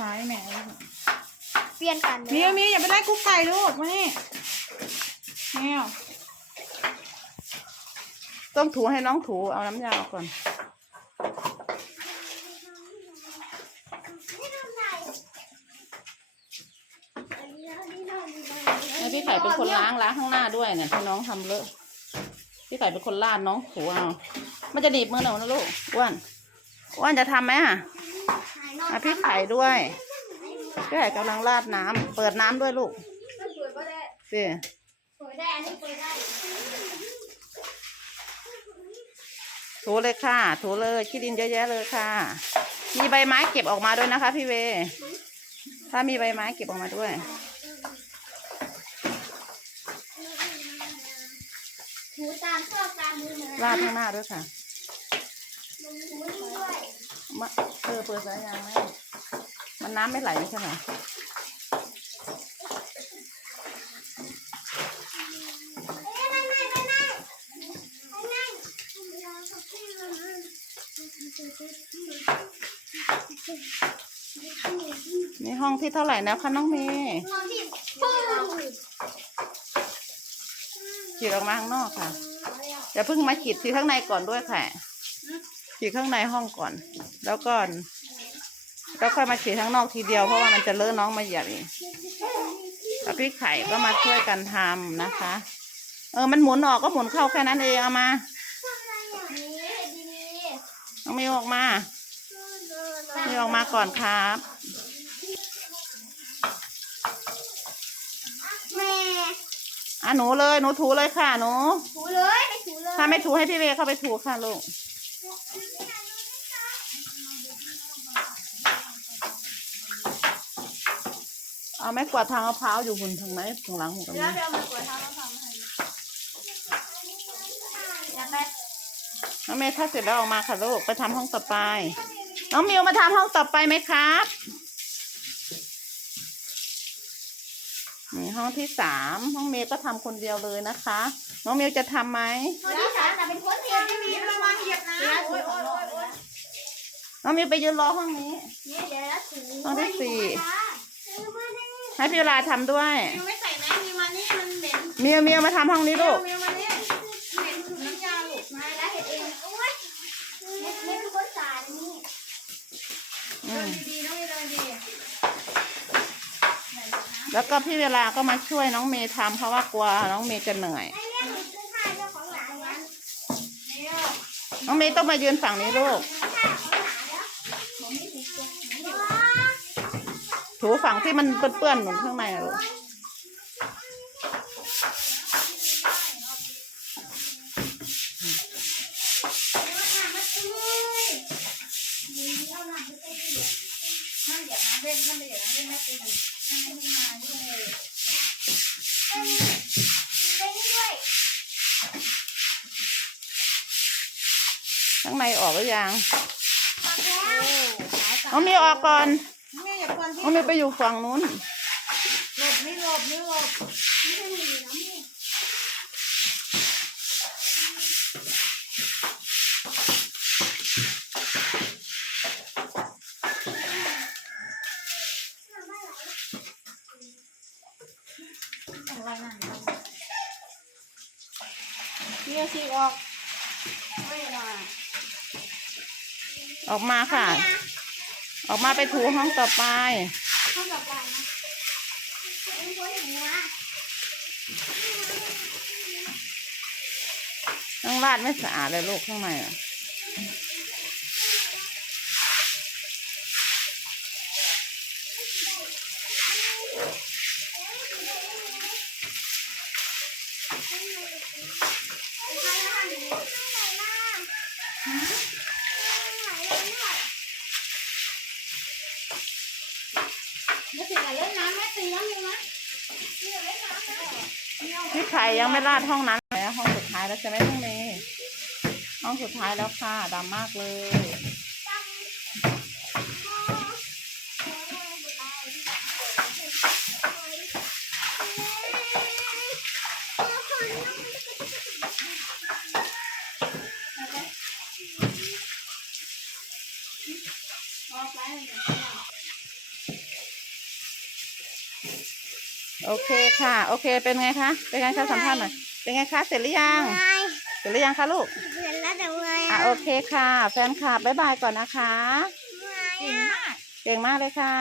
ซ้ายแม่เปลี่ยนกันมีมีอย่าไปไล่กุ๊กไก่ลูกมานี่แมวต้องถูให้น้องถูเอาน้ำยาออกก่อนให้พี่ไข่เป็นคนล้างล้างข้างหน้าด้วยเนี่ยที่น้องทำเลอะพี่ไข่เป็นคนลาดน้องถูเอา มันจะดีบมือหนูนะลูกอ้วนอ้วนจะทำไหมอะ อะพี่ไข่ด้วยพี่ไข่กำลังราดน้ำเปิดน้ำด้วยลูกมันเปิดก็ได้สิเปิดได้อันนี้เปิดได้ถูเลยค่ะ ถูเลยขี้ดินเยอะแยะเลยค่ะ มีใบไม้เก็บออกมาด้วยนะคะ พี่เว ถ้ามีใบไม้เก็บออกมาด้วยถูตามซอกตามมือนะราดข้างหน้าด้วยค่ะถูนี่ด้วย มาเออเปิดสายยางไหมมันน้ำไม่ไหลไม่ใช่เหมนี่ห้องที่เท่าไหร่แล้วคะน้องเมย์ลองที่ปุ้งฉีดออกมาข้างนอกค่ะอย่าเพิ่งมาฉีดที่ข้างในก่อนด้วยค่ะฉีดข้างในห้องก่อน แล้วก่อนแล้วค่อยมาฉีดข้างนอกทีเดียวเพราะว่ามันจะเลอะน้องมาเหยียบอีกแล้วพี่ไข่ก็มาช่วยกันทำนะคะ เออมันหมุนออกก็หมุนเข้าแค่นั้นเองเอามานี่ดีนี่น้องเมย์ออกมาเมย์ออกมาก่อนครับแม่อะหนูเลยหนูถูเลยค่ะหนูถูเลยไม่ถูเลยถ้าไม่ถูให้พี่เวย์เข้าไปถูค่ะลูก เอาไม้กวาดทางมะพร้าวอยู่บนทางไหนทางหลังของกันเดี๋ยวนี้เดี๋ยวมากดทางเราทำให้อย่าไปน้องเมย์ถ้าเสร็จแล้วออกมาค่ะลูกไปทำห้องต่อไป น้องมิวมาทำห้องต่อไปไหมครับนี่ห้องที่สามน้องเมย์ก็ทำคนเดียวเลยนะคะ น้องมิวจะทำไหมคนที่สามน่ะเป็นคนเทียนที่มีระวังเหยียบนะโอ้ยโอ้ยโอ้ยโอ้ย น้องมิวไปยืนรอห้องนี้นี่เดี๋ยวแล้วถูห้องที่สี่ซื้อมาได้ให้พี่เวลาทำด้วยมิวไม่ใส่แมสมีมานี่มันเหม็นมิวมิวมาทำห้องนี้ลูกมิวมานี่เหม็นน้ำยาลูกมาแล้วเห็ดเองโอ้ยไม่ไม่คือคนสายนี่อืมดีๆน้องเดินดีแล้วก็พี่เวลาก็มาช่วยน้องเมย์ทำเพราะว่ากลัวน้องเมย์จะเหนื่อย ไอ้เนี่ยหนูซื้อข้าวเจ้าของหลานนั้นเนี่ยน้องเมย์ต้องมายืนฝั่งนี้ลูกข้าวของหลานแล้วผมไม่ถูกตัวว้า ถูฝั่งที่มันเปื้อนๆหนุนข้างในอะลูกข้างในออกหรือยังน้องเมย์ออกก่อน ไม่อย่าควันน้องเมย์ไปอยู่ฝั่งนู้น หลบไม่หลบไม่หลบไม่ใช่หนีนะนี่อะไรนั่นเนี่ยสิออกไม่ได้ออกมาค่ะ ออกมาไปถูห้องต่อไปเข้ากับไปนะเป็นคนองนี้นะข้างลาดไม่สะอาดเลยลูกข้างในอะ ไม่ติดอะไรเล่นน้ำไม่ตีน้ำเลยนะตีเล่นน้ำนะพี่ไข่ยังไม่ลาดห้องนั้นเลยห้องสุดท้ายแล้วใช่ไหมน้องเมย์ห้องสุดท้ายแล้วค่ะดำมากเลยออกไปเลย โอเคค่ะ โอเค เป็นไงคะ เป็นไงคะสัมภาษณ์หน่อย เป็นไงคะเสร็จหรือยังไม่เสร็จหรือยังคะลูก เสร็จแล้วจังเลยอะอะโอเคค่ะ แฟนคลับบ๊ายบายก่อนนะคะ เก่งมาก เก่งมากเลยค่ะ